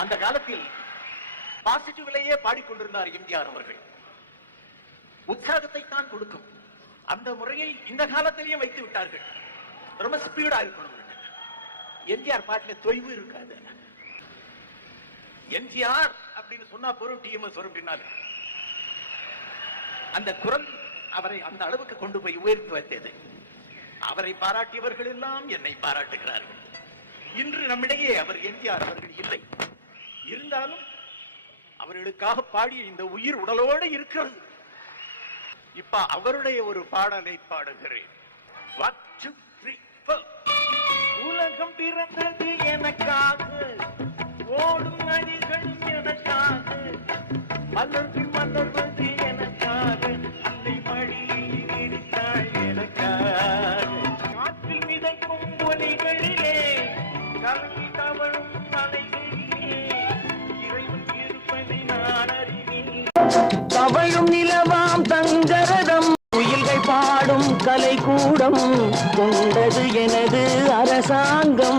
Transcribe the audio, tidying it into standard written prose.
அந்த காலத்தில் பாசிட்டிவ்லேயே பாடிக்கொண்டிருந்தார் எம்ஜிஆர் அவர்கள். உற்சாகத்தை தான் கொடுக்கும். அந்த முறையை இந்த காலத்திலேயே வைத்து விட்டார்கள். ரொம்ப ஸ்பீடா இருக்கணும். எம்ஜிஆர் பாட்டுல தொய்வு இருக்காது. எம்ஜிஆர் அப்படின்னு சொன்னா பொருள் டிஎம்எஸ் வரும் பின்னால அந்த குரல் அவரை அந்த அளவுக்கு கொண்டு போய் உயர்த்தி வைத்தது. அவரை பாராட்டியவர்கள் எல்லாம் என்னை பாராட்டுகிறார்கள். இன்று நம்மிடையே அவர் எம்ஜிஆர் அவர்கள் இல்லை. இருந்தாலும் அவர்களுக்காக பாடிய இந்த உயிர் உடலோடு இருக்கிறது. இப்ப அவருடைய ஒரு பாடலை பாடுகிறேன். உலகம் பிறந்தது எனக்காக, ஓடும் நதிகளும் எனக்காக, மலர்ந்து மலர்வது எனக்காக, அன்னை மடியில் எடுத்தாள் எனக்காக, காற்றில் மிதக்கும் ஒலிகளிலே கலந்து தவழும் அலைகளிலே இறைவன் இருப்பதை நான் அறிவேன். தவழும் நிலவாம் தங்கரதம், குயில்கள் பாடும் கலை கூடம் கொண்டது எனது அரசாங்கம்.